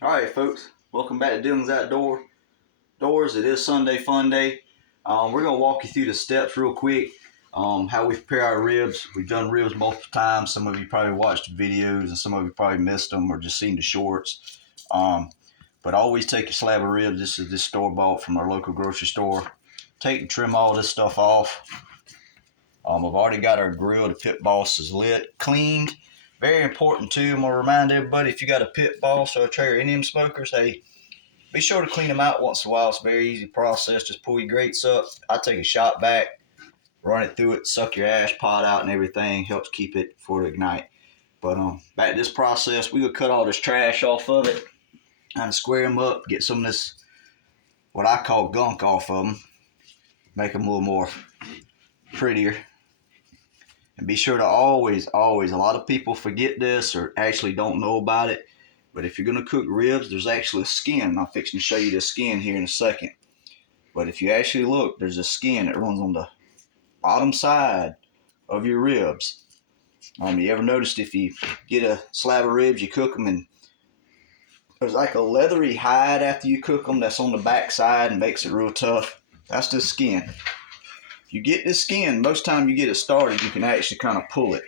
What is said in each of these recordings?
All right, folks, welcome back to Dylan's Outdoors. It is Sunday Fun Day. We're gonna walk you through the steps real quick. How we prepare our ribs. We've done ribs multiple times. Some of you probably watched the videos, and some of you probably missed them or just seen the shorts. But always take a slab of ribs. This is store bought from our local grocery store. Take and trim all this stuff off. I've already got our grill. The Pit Boss is lit, cleaned. Very important too. I'm gonna remind everybody, if you got a Pit Boss or a Traeger Indian smokers, hey, be sure to clean them out once in a while. It's a very easy process. Just pull your grates up. I take a shot back, run it through it, suck your ash pot out and everything. Helps keep it before it ignite. But back to this process, we will cut all this trash off of it, kind of square them up, get some of this, what I call gunk off of them, make them a little more prettier. And be sure to always, a lot of people forget this or actually don't know about it. But if you're going to cook ribs, there's actually a skin. I'm fixing to show you the skin here in a second. But if you actually look, there's a skin that runs on the bottom side of your ribs. You ever noticed if you get a slab of ribs, you cook them, and there's like a leathery hide after you cook them that's on the back side and makes it real tough? That's the skin. If you get this skin, most time you get it started, you can actually kind of pull it.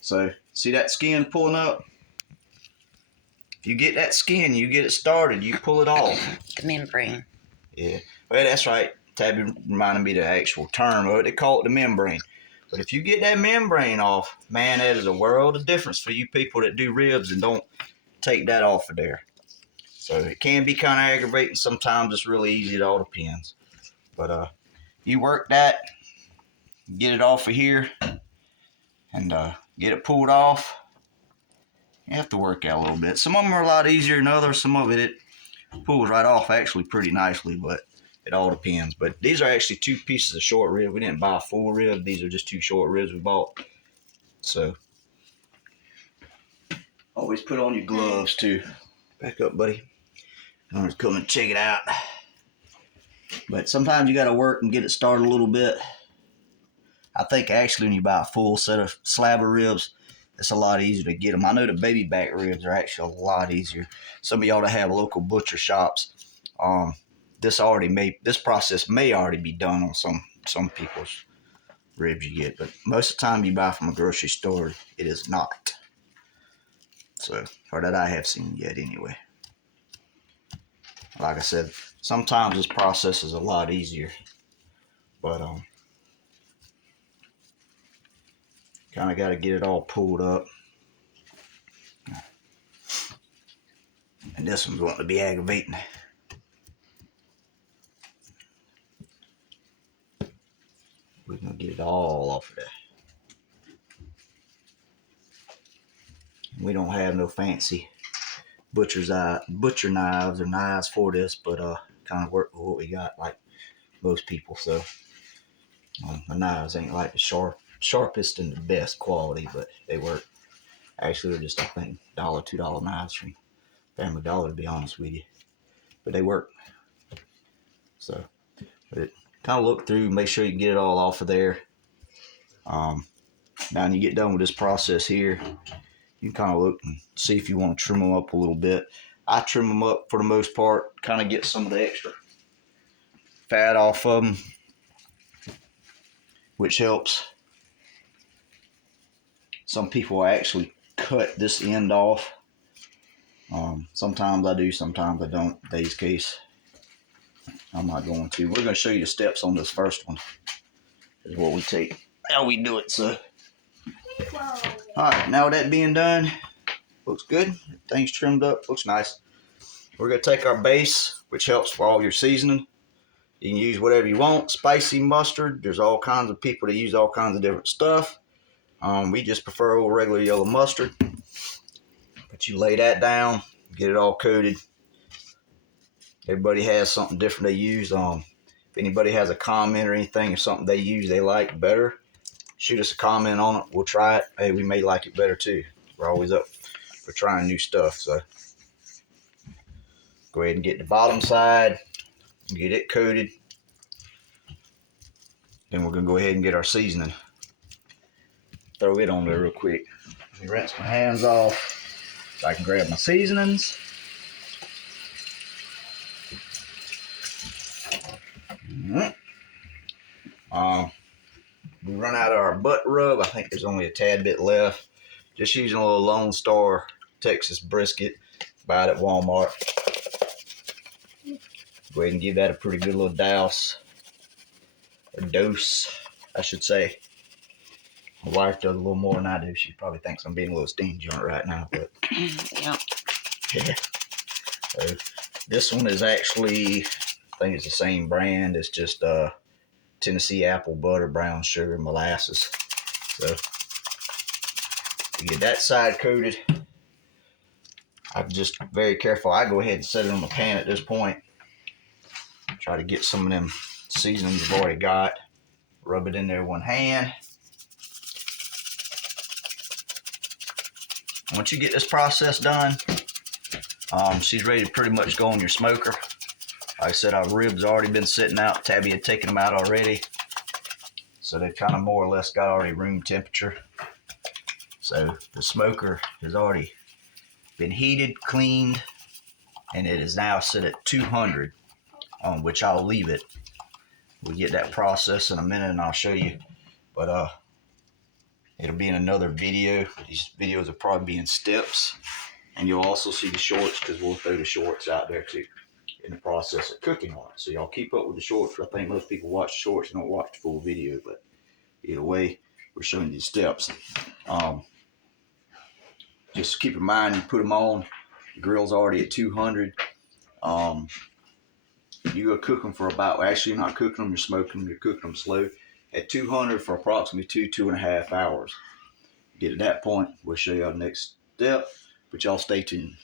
So, see that skin pulling up? If you get that skin, you get it started, you pull it off. The membrane. Yeah, well, that's right. Tabby reminded me the actual term of it. They call it the membrane. But if you get that membrane off, man, that is a world of difference for you people that do ribs and don't take that off of there. So it can be kind of aggravating. Sometimes it's really easy. It all depends. But you work that, get it off of here, and get it pulled off. You have to work out a little bit. Some of them are a lot easier than others. Some of it pulls right off actually pretty nicely, but it all depends. But these are actually two pieces of short rib. We didn't buy a full rib. These are just two short ribs we bought. So always put on your gloves too. Back up, buddy. I'm just come and check it out. But sometimes you got to work and get it started a little bit. I think actually when you buy a full set of slab of ribs, it's a lot easier to get them. I know the baby back ribs are actually a lot easier. Some of y'all that have local butcher shops, this process may already be done on some people's ribs you get, but most of the time you buy from a grocery store, it is not. So, or that I have seen yet anyway. Like I said, sometimes this process is a lot easier, but kind of got to get it all pulled up. And this one's wanting to be aggravating. We're going to get it all off of there. We don't have no fancy butcher knives or knives for this, but kind of work with what we got, like most people. So the knives ain't like the sharpest and the best quality, but they work. Actually, they're just, I think, $1, $2 knives from Family Dollar, to be honest with you. But they work. So, but kind of look through, make sure you get it all off of there. Now, when you get done with this process here, you can kind of look and see if you want to trim them up a little bit. I trim them up for the most part, kind of get some of the extra fat off of them, which helps. Some people actually cut this end off. Sometimes I do, sometimes I don't. In today's case, I'm not going to. We're going to show you the steps on this first one. This is what we take, how we do it. So, all right, now with that being done, looks good. Things trimmed up, looks nice. We're going to take our base, which helps for all your seasoning. You can use whatever you want. Spicy mustard. There's all kinds of people that use all kinds of different stuff. We just prefer old regular yellow mustard. But you lay that down, get it all coated. Everybody has something different they use. If anybody has a comment or anything or something they use they like better, shoot us a comment on it. We'll try it. Hey, we may like it better too. We're always up for trying new stuff. So go ahead and get the bottom side, get it coated. Then we're going to go ahead and get our seasoning. Throw it on there real quick. Let me rinse my hands off so I can grab my seasonings. There's only a tad bit left. Just using a little Lone Star Texas brisket. Buy it at Walmart. Go ahead and give that a pretty good little douse. Or dose, I should say. My wife does a little more than I do. She probably thinks I'm being a little stingy on it right now, but Yeah. yeah. So this one is actually, I think it's the same brand. It's just Tennessee apple butter, brown sugar, molasses. So you get that side coated. I'm just very careful. I go ahead and set it on the pan at this point. Try to get some of them seasonings I've already got. Rub it in there one hand. Once you get this process done, she's ready to pretty much go on your smoker. Like I said, our ribs already been sitting out. Tabby had taken them out already. So they've kind of more or less got already room temperature. So the smoker has already been heated, cleaned, and it is now set at 200, on which I'll leave it. We'll get that process in a minute and I'll show you. But it'll be in another video. These videos will probably be in steps. And you'll also see the shorts because we'll throw the shorts out there too in the process of cooking on it. So y'all keep up with the shorts. I think most people watch the shorts and don't watch the full video. But either way, we're showing you the steps. Just keep in mind, you put them on. The grill's already at 200. You go cook them for about, actually you're not cooking them, you're smoking them, you're cooking them slow. At 200 for approximately 2.5 hours. Get to that point, we'll show you our next step, but y'all stay tuned.